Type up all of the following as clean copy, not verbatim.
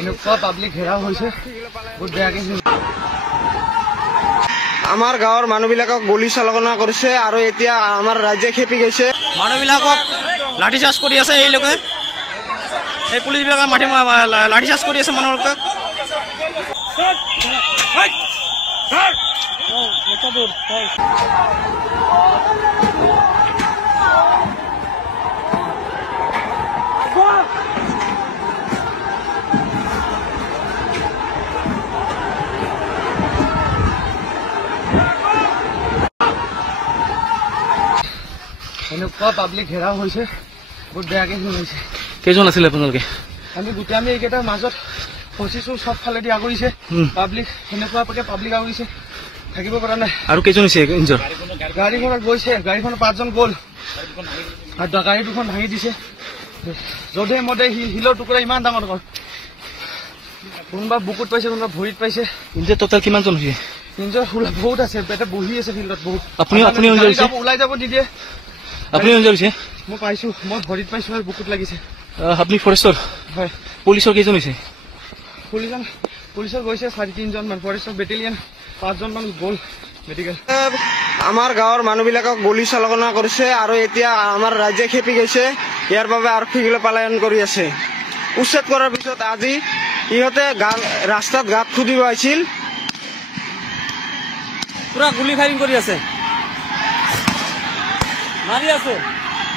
এনেকুৱা পাব্লিক ঘেৰাও হৈছে বহুত বেয়াকে। আমাৰ গাঁৱৰ মানুহবিলাকক গুলি চালনা কৰিছে আৰু এতিয়া আমাৰ ৰাজ্যে খেপি গৈছে। মানুহবিলাকক লাঠি চাৰ্জ কৰি আছে, এই লোকে এই পুলিচবিলাকে মাতি লাঠি চাৰ্জ কৰি আছে মানুহবিলাকক। এনেকুৱা পাব্লিক ঘেৰাও হৈছে বহুত বেয়াকে হৈছে। কেইজন আছিলে আপোনালোকে? আমি এইকেইটাৰ মাজত ফচিছো, চব ফালেদি আগুৰিছে পাব্লিক, এনেকুৱাকে পাব্লিক আগুৰিছে থাকিব পৰা নাই। আৰু কেইজন হৈছে ইঞ্জৰ? গাড়ীখনত গৈছে, গাড়ীখনত 5 জন গ'ল আৰু গাড়ী দুখন ভাঙি দিছে। যধে মধে শিলৰ টুকুৰা ইমান ডাঙৰ ডাঙৰ, কোনোবা বুকুত পাইছে, কোনোবা ভৰিত পাইছে। ইঞ্জৰ টোটেল কিমানজন হৈছে? ইঞ্জৰ বহুত আছে, এটা বহি আছে ফিল্ডত বহুত। আপুনি ওলাই যাব নিদিয়ে। আপুনি ইঞ্জৰ হৈছে? মই পাইছো, মই ভৰিত পাইছো আৰু বুকুত লাগিছে। আপুনি ফৰেষ্টৰ? হয়। পুলিচৰ কেইজন হৈছে? পুলিচৰ গৈছে 4-3 জন মান, ফৰেষ্টৰ বেটেলিয়ন 5 জন মান গ'ল মেডিকেল। আমাৰ গাঁৱৰ মানুহবিলাকক গুলি চালনা কৰিছে আৰু এতিয়া আমাৰ ৰাজ্যে খেপি গৈছে। ইয়াৰ বাবে আৰক্ষীসকলে পলায়ন কৰি আছে। উচ্ছেদ কৰাৰ পিছত আজি ইহঁতে ৰাস্তাত গাঁত খুদিব আহিছিল, পুৰা গুলি ফায়াৰিং কৰি আছে, মাৰি আছে,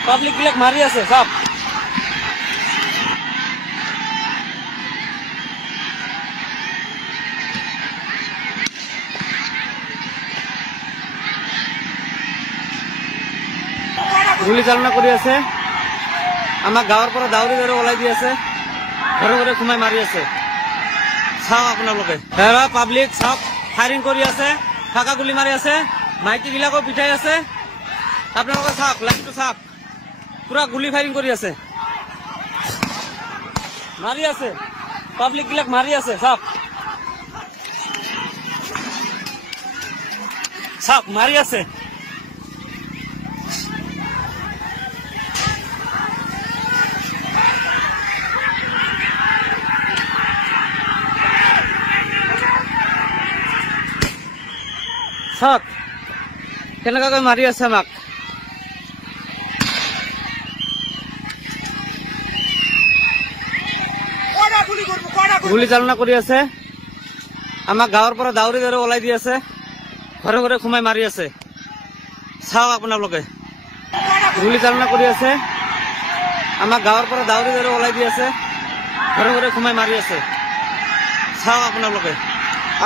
পাব্লিক বিলাক মাৰি আছে চব। গুলি চালনা কৰি আছে, আমাক গাঁৱৰ পৰা দাউৰি দাউৰি ওলাই দি আছে, ঘৰে ঘৰে সোমাই মাৰি আছে। চাওক আপোনালোকে, পাব্লিক চাওক, ফায়াৰিং কৰি আছে, ফাঁকা গুলি মাৰি আছে, মাইকী বিলাকো পিঠাই আছে। আপোনালোকে চাওক, লাইনটো চাওক, পুৰা গুলি ফায়াৰিং কৰি আছে, মাৰি আছে, পাব্লিক বিলাক মাৰি আছে চাওক, চাওক মাৰি আছে। চাওক কেনেকুৱাকৈ মাৰি আছে আমাক। গুলি চালনা কৰি আছে, আমাক গাঁৱৰ পৰা দাউৰি দাউৰি ওলাই দি আছে, ঘৰে ঘৰে সোমাই মাৰি আছে। চাওক আপোনালোকে, গুলি চালনা কৰি আছে, আমাক গাঁৱৰ পৰা দাউৰি দাউৰি ওলাই দি আছে, ঘৰে ঘৰে সোমাই মাৰি আছে। চাওক আপোনালোকে,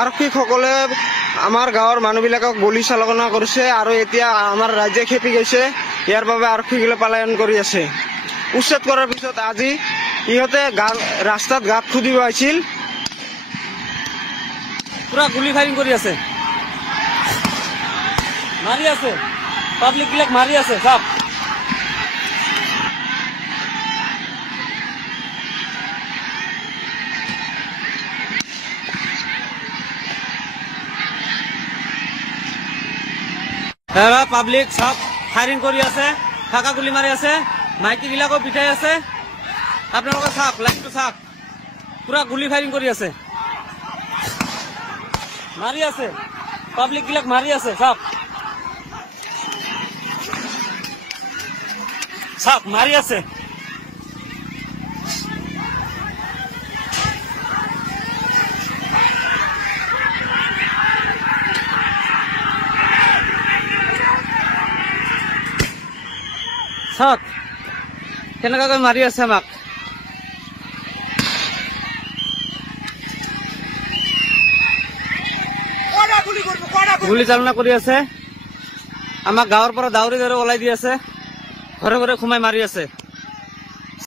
আৰক্ষীসকলে আমাৰ গাঁৱৰ মানুহবিলাকক গুলি চালনা কৰিছে আৰু এতিয়া আমাৰ ৰাজ্যে খেপি গৈছে। ইয়াৰ বাবে আৰক্ষীসকলে পলায়ন কৰি আছে। উচ্ছেদ কৰাৰ পিছত আজি ইহঁতে ৰাস্তাত গাঁত খুদিব আহিছিল, পুৰা গুলি ফায়াৰিং কৰি আছে, মাৰি আছে, পাব্লিক বিলাক মাৰি আছে চব। পাব্লিক চব ফায়াৰিং কৰি আছে, ফাঁকা গুলি মাৰি আছে, মাইকী বিলাকো পিঠাই আছে। আপোনালোকে চাওক, লাইনটো চাওক, পুৰা গুলি ফায়াৰিং কৰি আছে, মাৰি আছে, পাব্লিক বিলাক মাৰি আছে চব। চাওক মাৰি আছে, চাওক কেনেকুৱাকৈ মাৰি আছে আমাক। গুলি চালনা কৰি আছে, আমাক গাঁৱৰ পৰা দাউৰি দাউৰি ওলাই দি আছে, ঘৰে ঘৰে সোমাই মাৰি আছে।